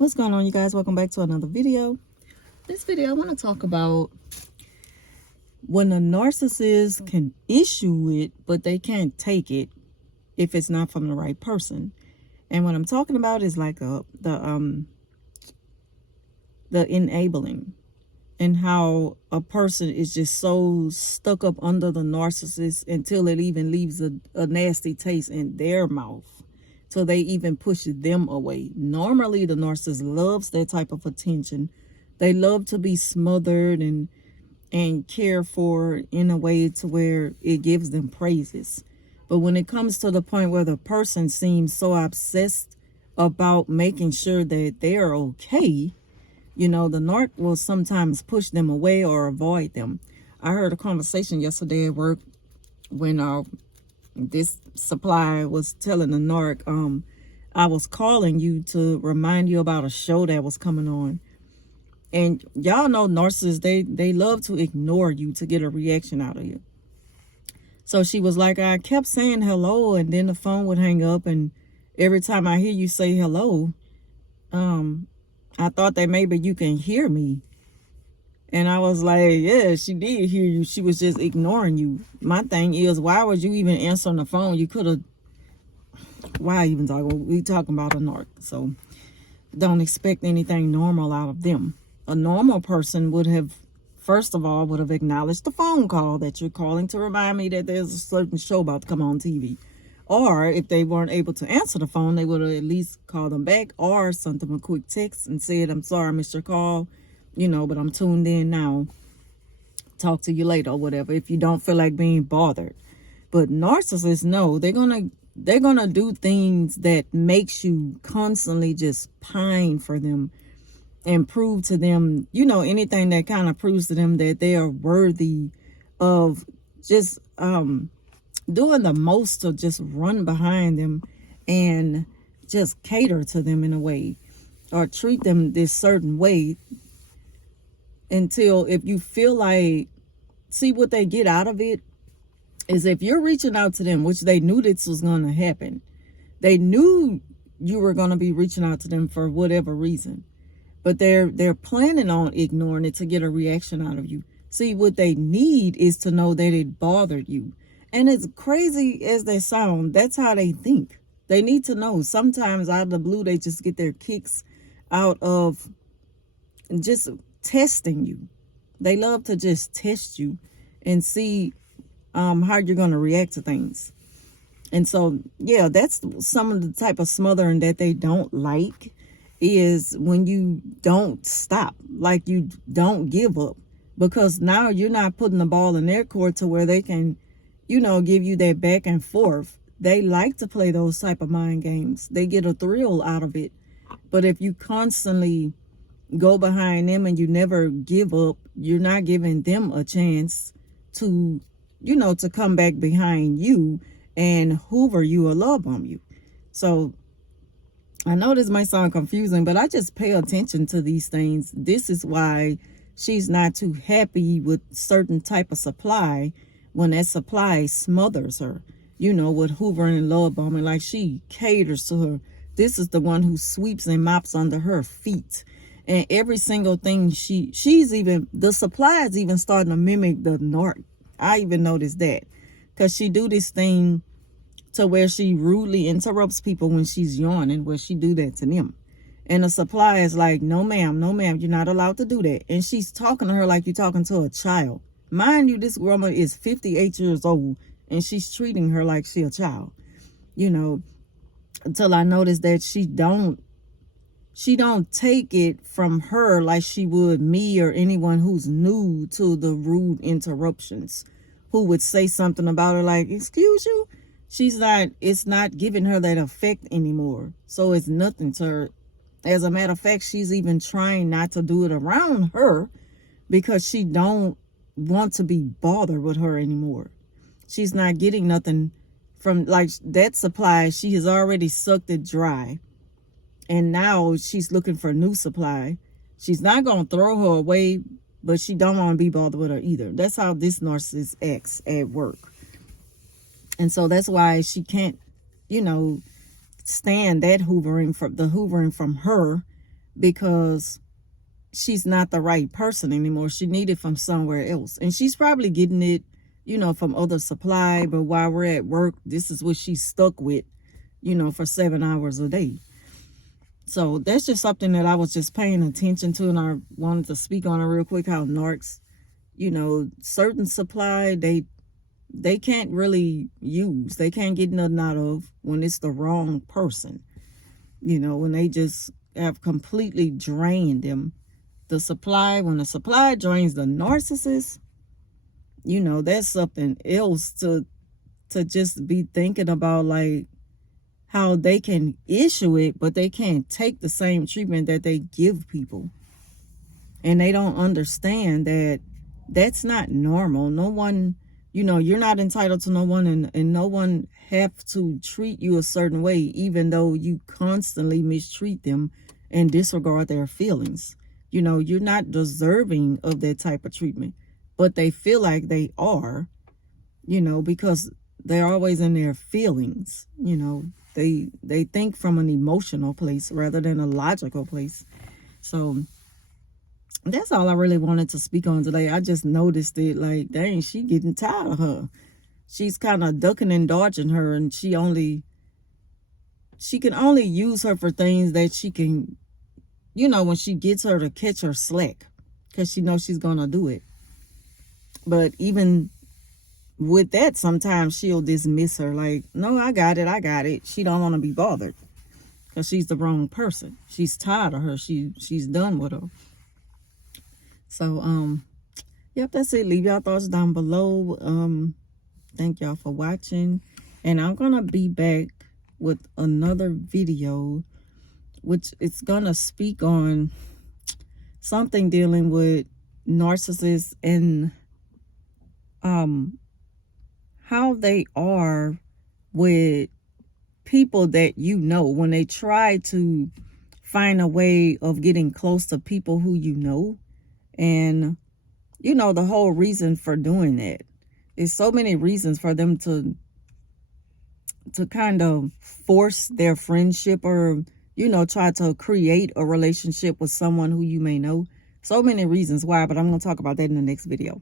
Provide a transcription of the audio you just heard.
What's going on, you guys? Welcome back to another video. This video I want to talk about when a narcissist can issue it, but they can't take it if it's not from the right person. And what I'm talking about is like the enabling, and how a person is just so stuck up under the narcissist until it even leaves a nasty taste in their mouth. So they even push them away. Normally, the narcissist loves that type of attention. They love to be smothered and cared for in a way to where it gives them praises. But when it comes to the point where the person seems so obsessed about making sure that they're okay, the narc will sometimes push them away or avoid them. I heard a conversation yesterday at work when this supply was telling the narc, I was calling you to remind you about a show that was coming on. And y'all know narcissists, they love to ignore you to get a reaction out of you. So she was like, I kept saying hello, and then the phone would hang up, and every time I hear you say hello, I thought that maybe you can hear me. And I was like, yeah, she did hear you. She was just ignoring you. My thing is, why would you even answer on the phone? You could have, why even talk? We talking about a narc. So don't expect anything normal out of them. A normal person would have, first of all, would have acknowledged the phone call that you're calling to remind me that there's a certain show about to come on TV. Or if they weren't able to answer the phone, they would have at least called them back or sent them a quick text and said, I'm sorry I missed your call, but I'm tuned in now. Talk to you later or whatever, if you don't feel like being bothered. But narcissists, no, they're gonna do things that makes you constantly just pine for them and prove to them, anything that kind of proves to them that they are worthy of just doing the most to just run behind them and just cater to them in a way or treat them this certain way, until if you feel like, see, what they get out of it is, if you're reaching out to them, which they knew this was going to happen, they knew you were going to be reaching out to them for whatever reason, but they're planning on ignoring it to get a reaction out of you. See, what they need is to know that it bothered you. And as crazy as they sound, that's how they think. They need to know. Sometimes out of the blue, they just get their kicks out of just testing you. They love to just test you and see how you're going to react to things. And so, yeah, that's some of the type of smothering that they don't like, is when you don't stop, like you don't give up, because now you're not putting the ball in their court to where they can, give you that back and forth. They like to play those type of mind games. They get a thrill out of it. But if you constantly go behind them and you never give up, you're not giving them a chance to, to come back behind you and hoover you or love bomb you. So I know this might sound confusing, but I just pay attention to these things. This is why she's not too happy with certain type of supply, when that supply smothers her, with hoovering and love bombing. Like, she caters to her. This is the one who sweeps and mops under her feet. And every single thing she's even, the supply is even starting to mimic the narc. I even noticed that, because she do this thing to where she rudely interrupts people when she's yawning, where she do that to them. And the supply is like, no ma'am, you're not allowed to do that. And she's talking to her like you're talking to a child. Mind you, this woman is 58 years old, and she's treating her like she a child, until I noticed that she don't take it from her like she would me or anyone who's new to the rude interruptions, who would say something about her like, excuse you. It's not giving her that effect anymore. So it's nothing to her. As a matter of fact, she's even trying not to do it around her, because she don't want to be bothered with her anymore. She's not getting nothing from, like, that supply. She has already sucked it dry. And now she's looking for new supply. She's not going to throw her away, but she don't want to be bothered with her either. That's how this narcissist acts at work. And so that's why she can't, stand that hoovering from her because she's not the right person anymore. She needed from somewhere else. And she's probably getting it, you know, from other supply. But while we're at work, this is what she's stuck with, you know, for 7 hours a day. So that's just something that I was just paying attention to. And I wanted to speak on it real quick, how narcs, you know, certain supply, they can't really use. They can't get nothing out of when it's the wrong person. You know, when they just have completely drained them. The supply, when the supply drains the narcissist, you know, that's something else to just be thinking about, like how they can issue it, but they can't take the same treatment that they give people. And they don't understand that that's not normal. No one, you know, you're not entitled to no one, and no one have to treat you a certain way, even though you constantly mistreat them and disregard their feelings. You know, you're not deserving of that type of treatment, but they feel like they are, you know, because they're always in their feelings. You know, they think from an emotional place rather than a logical place. So that's all I really wanted to speak on today. I just noticed it, like, dang, she getting tired of her. She's kind of ducking and dodging her, and she can only use her for things that she can, you know, when she gets her to catch her slack, because she knows she's gonna do it. But even with that, sometimes she'll dismiss her, like, no, I got it. She don't want to be bothered because she's the wrong person. She's tired of her. She's done with her. So yep, that's it. Leave y'all thoughts down below. Thank y'all for watching, and I'm gonna be back with another video, which it's gonna speak on something dealing with narcissists and how they are with people that, you know, when they try to find a way of getting close to people who you know. And you know, the whole reason for doing that is so many reasons for them to kind of force their friendship, or, you know, try to create a relationship with someone who you may know. So many reasons why, but I'm going to talk about that in the next video.